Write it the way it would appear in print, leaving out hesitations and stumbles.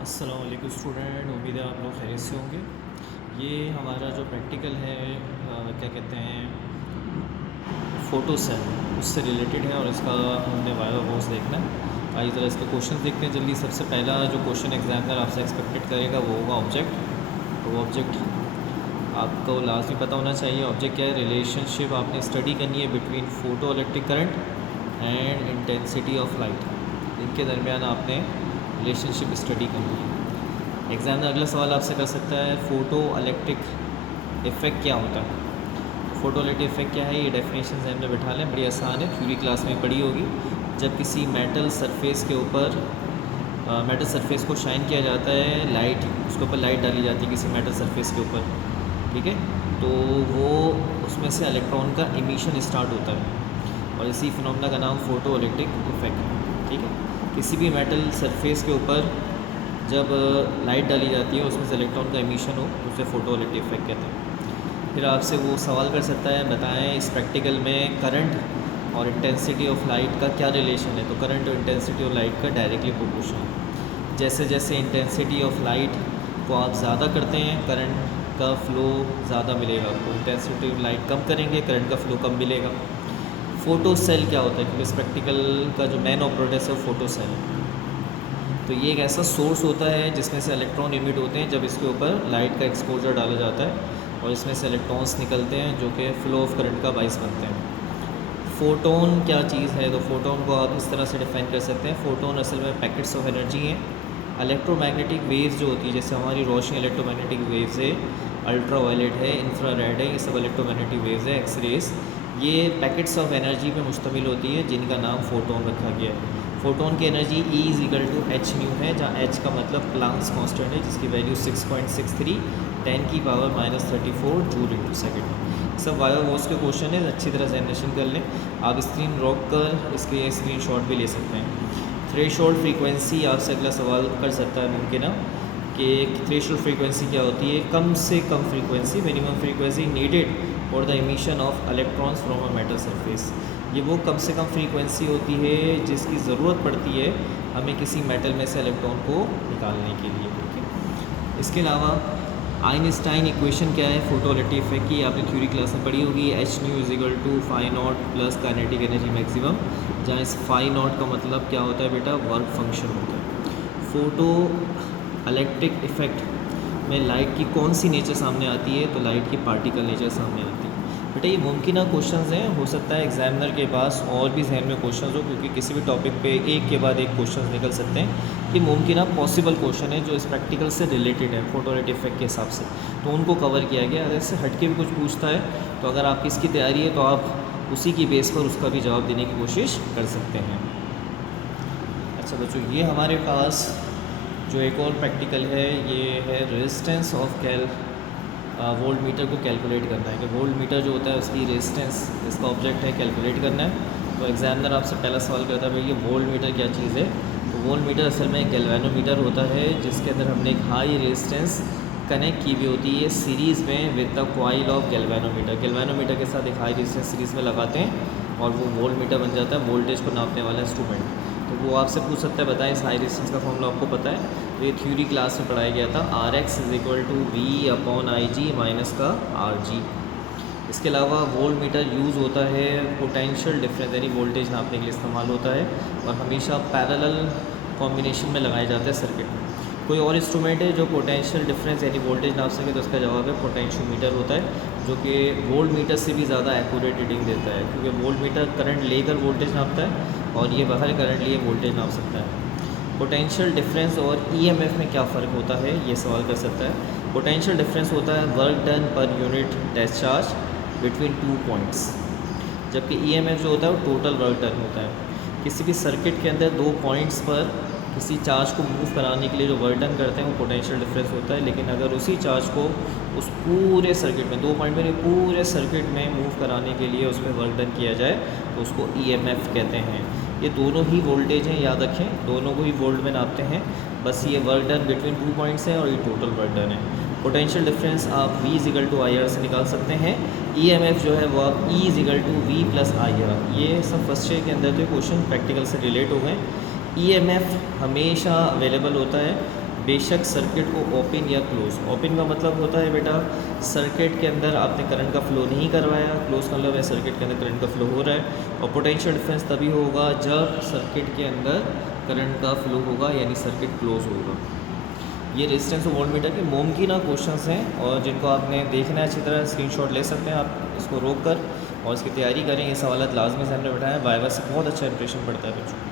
अस्सलाम वालेकुम स्टूडेंट, उम्मीद है आप लोग खैरियत से होंगे। ये हमारा जो प्रैक्टिकल है क्या कहते हैं फ़ोटो सेल, उससे रिलेटेड है और इसका हमने वाइवा वॉस देखना है। आइए ज़रा इसके क्वेश्चन देखते हैं जल्दी। सबसे पहला जो क्वेश्चन एग्जामिनर आपसे एक्सपेक्टेड करेगा वो होगा ऑब्जेक्ट। तो ऑब्जेक्ट आपको लाजमी पता होना चाहिए। ऑब्जेक्ट क्या है? रिलेशनशिप आपने स्टडी करनी है between photo electric current and intensity of light. इनके दरमियान आपने रिलेशनशिप स्टडी करनी है। एग्जामिनर अगला सवाल आपसे कर सकता है, फ़ोटो इलेक्ट्रिक इफ़ेक्ट क्या होता है? फ़ोटो इलेक्ट्रिक इफ़ेक्ट क्या है, ये डेफिनेशन जहन में बैठा लें, बड़ी आसान है, थ्योरी क्लास में पढ़ी होगी। जब किसी मेटल सरफेस के ऊपर मेटल सरफेस को शाइन किया जाता है, लाइट उसके ऊपर लाइट डाली जाती है किसी मेटल सरफेस के ऊपर, ठीक है, तो वो उसमें से इलेक्ट्रॉन का इमिशन स्टार्ट होता है और इसी फिनोमेना का नाम फ़ोटो इलेक्ट्रिक इफ़ेक्ट है, ठीक है। किसी भी मेटल सरफेस के ऊपर जब लाइट डाली जाती है उसमें से इलेक्ट्रॉन का इमिशन हो, उसे फ़ोटो इलेक्ट्रिक इफ़ेक्ट कहते हैं। फिर आपसे वो सवाल कर सकता है, बताएं इस प्रैक्टिकल में करंट और इंटेंसिटी ऑफ लाइट का क्या रिलेशन है? तो करंट और इंटेंसिटी ऑफ लाइट का डायरेक्टली प्रोपोर्शनल है। जैसे जैसे इंटेंसिटी ऑफ लाइट को आप ज़्यादा करते हैं, करंट का फ़्लो ज़्यादा मिलेगा आपको। इंटेंसिटी ऑफ लाइट कम करेंगे, करंट का फ़्लो कम मिलेगा। फ़ोटो सेल क्या होता है? क्योंकि इस प्रैक्टिकल का जो मेन ऑपरेटर है वो फ़ोटो सेल है। तो ये एक ऐसा सोर्स होता है जिसमें से इलेक्ट्रॉन इमिट होते हैं जब इसके ऊपर लाइट का एक्सपोजर डाला जाता है और इसमें से इलेक्ट्रॉन्स निकलते हैं जो कि फ़्लो ऑफ करंट का बाइस बनते हैं। फ़ोटोन क्या चीज़ है? तो फ़ोटोन को आप इस तरह से डिफ़ाइन कर सकते हैं, फ़ोटोन असल में पैकेट्स ऑफ एनर्जी हैं। इलेक्ट्रोमैग्नेटिक वेव्स जो होती है, जैसे हमारी रोशनी इलेक्ट्रोमैग्नेटिक वेव्स है, अल्ट्रा वायलेट है, इंफ्रारेड है, ये सब इलेक्ट्रोमैग्नेटिक वेव्स है, एक्सरेज, ये पैकेट्स ऑफ एनर्जी पे मुश्तमिल होती है जिनका नाम फ़ोटोन रखा गया है। फ़ोटोन की एनर्जी E = h न्यू है, जहाँ h का मतलब प्लांक्स कांस्टेंट है जिसकी वैल्यू 6.63 10⁻34 जूल/सेकंड है। सब वाया वॉस के क्वेश्चन है, अच्छी तरह से एनिमेशन कर लें। आप स्क्रीन रॉक कर इसके स्क्रीनशॉट भी ले सकते हैं। थ्रेशोल्ड फ्रीक्वेंसी आपसे अगला सवाल कर सकता है मुमकिन है कि थ्रेशोल्ड फ्रीक्वेंसी क्या होती है? कम से कम frequency, minimum frequency needed for the emission of electrons from a metal surface. ये वो कम से कम फ्रीक्वेंसी होती है जिसकी ज़रूरत पड़ती है हमें किसी मेटल में से इलेक्ट्रॉन को निकालने के लिए, ठीक है। इसके अलावा आइंस्टाइन इक्वेशन क्या है फ़ोटो इलेक्ट्रिक इफेक्ट की? आपने थ्योरी क्लास में पढ़ी होगी। h nu = φ0 plus kinetic energy maximum, जहाँ इस φ0 का मतलब क्या होता है बेटा? वर्क फंक्शन होता है। फ़ोटो इलेक्ट्रिक इफेक्ट में लाइट की कौन सी नेचर सामने आती है? तो लाइट की पार्टिकल नेचर सामने आती है। बेटा ये मुमकिन क्वेश्चंस हैं, हो सकता है एग्जामिनर के पास और भी जहन में क्वेश्चंस हो, क्योंकि किसी भी टॉपिक पे एक के बाद एक क्वेश्चंस निकल सकते हैं। ये मुमकिन पॉसिबल क्वेश्चन है जो इस प्रैक्टिकल से रिलेटेड है फ़ोटो इलेक्ट्रिक इफेक्ट के हिसाब से, तो उनको कवर किया गया। अगर इससे हट के भी कुछ पूछता है तो अगर आपकी इसकी तैयारी है तो आप उसी की बेस पर उसका भी जवाब देने की कोशिश कर सकते हैं। अच्छा बच्चों, ये हमारे पास जो एक और प्रैक्टिकल है ये है रेजिस्टेंस ऑफ वोल्ट मीटर को कैलकुलेट करना है कि वोल्ट मीटर जो होता है उसकी रेजिस्टेंस, इसका ऑब्जेक्ट है कैलकुलेट करना है। तो एग्जामिनर आपसे पहला सवाल करता है भाई ये वोल्ट मीटर क्या चीज़ है? तो वोल्ट मीटर असल में एक गैल्वेनोमीटर होता है जिसके अंदर हमने एक हाई रेजिस्टेंस कनेक्ट की हुई होती है सीरीज़ में with the coil of galvanometer. Galvanometer के साथ एक हाई रेजिस्टेंस सीरीज़ में लगाते हैं और वो वोल्ट मीटर बन जाता है, वोल्टेज को नापने वाला इंस्ट्रूमेंट। तो वो आपसे पूछ सकता है बताएं इस हाई रेजिस्टेंस का फॉर्मूला आपको पता है? तो ये थ्योरी क्लास में पढ़ाया गया था, Rx = V/Ig माइनस का Rg। इसके अलावा वोल्ट मीटर यूज़ होता है पोटेंशियल डिफरेंस यानी वोल्टेज नापने के लिए इस्तेमाल होता है और हमेशा पैरेलल कॉम्बिनेशन में लगाया जाता है सर्किट में। कोई और इंस्ट्रूमेंट है जो पोटेंशियल डिफरेंस यानी वोल्टेज नाप सके? तो इसका जवाब है पोटेंशियोमीटर होता है, जो कि वोल्ट मीटर से भी ज़्यादा एक्यूरेट रीडिंग देता है, क्योंकि वोल्ट मीटर करंट लेकर वोल्टेज नापता है और ये बाहर करंट लिए वोल्टेज नाप सकता है। पोटेंशियल डिफरेंस और ईएमएफ में क्या फ़र्क होता है? ये सवाल कर सकता है। पोटेंशियल डिफरेंस होता है work done per unit discharge between 2 points, जबकि ईएमएफ जो होता है वो टोटल वर्क डन होता है। किसी भी सर्किट के अंदर 2 पॉइंट्स पर किसी चार्ज को मूव कराने के लिए जो वर्क डन करते हैं वो पोटेंशियल डिफरेंस होता है, लेकिन अगर उसी चार्ज को उस पूरे सर्किट में 2 पॉइंट में पूरे सर्किट में मूव कराने के लिए उसमें वर्क डन किया जाए तो उसको ईएमएफ कहते हैं। ये दोनों ही वोल्टेज हैं, याद रखें, दोनों को ही वोल्ट में नापते हैं, बस ये वर्क डन बिटवीन 2 पॉइंट्स है और ये टोटल वर्क डन है। पोटेंशियल डिफरेंस आप V = IR से निकाल सकते हैं। ईएमएफ जो है वो आप E = V+IR। ये सब फर्स्ट ईयर के अंदर तो क्वेश्चन प्रैक्टिकल से रिलेट हो गए। ईएमएफ हमेशा अवेलेबल होता है बेशक सर्किट को ओपन या क्लोज, ओपन का मतलब होता है बेटा सर्किट के अंदर आपने करंट का फ्लो नहीं करवाया, क्लोज का मतलब है सर्किट के अंदर करंट का फ्लो हो रहा है। और पोटेंशियल डिफरेंस तभी होगा जब सर्किट के अंदर करंट का फ्लो होगा, यानी सर्किट क्लोज होगा। ये रेजिस्टेंस और वोल्टमीटर के मोम की ना क्वेश्चंस हैं, और जिनको आपने देखना है अच्छी तरह स्क्रीनशॉट ले सकते हैं आप इसको रोक कर और इसकी तैयारी करें। ये सवाल लाजमी से हमने बैठाया, वाइवा से बहुत अच्छा इंप्रेशन पड़ता है बच्चों।